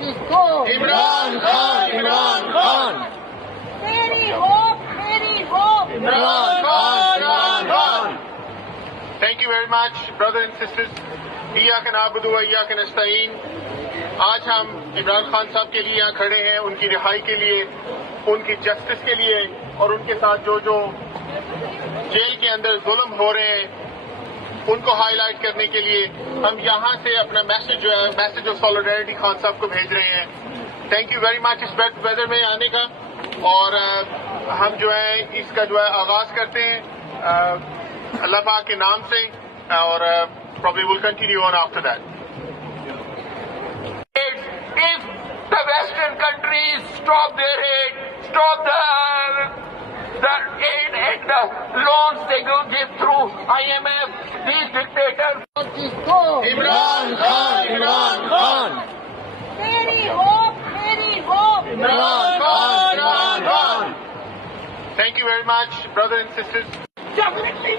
किसको? इमरान खान, इमरान खान, मेरी hope, Imran Khan, Imran Khan. Thank you very much, brothers and sisters. इय्याक नअबुदु व इय्याक नस्तईन. आज हम इमरान खान साहब के लिए यहाँ खड़े हैं, उनकी रिहाई के लिए, उनकी जस्टिस के लिए और उनके साथ जो जेल के अंदर जुल्म हो रहे हैं उनको हाईलाइट करने के लिए हम यहाँ से अपना मैसेज जो है, मैसेज ऑफ सॉलिडारिटी खान साहब को भेज रहे हैं. थैंक यू वेरी मच इस बेड वेदर में आने का. और हम जो है इसका जो है आगाज करते हैं अल्लाह पाक के नाम से और probably will continue on after that. If the Western countries stop their aid, stop the aid and the loans they give through IMF, these dictators. किसको? Imran Khan, Imran Khan, मेरी hope, Imran Khan, Imran Khan. Thank you very much, brothers and sisters. Definitely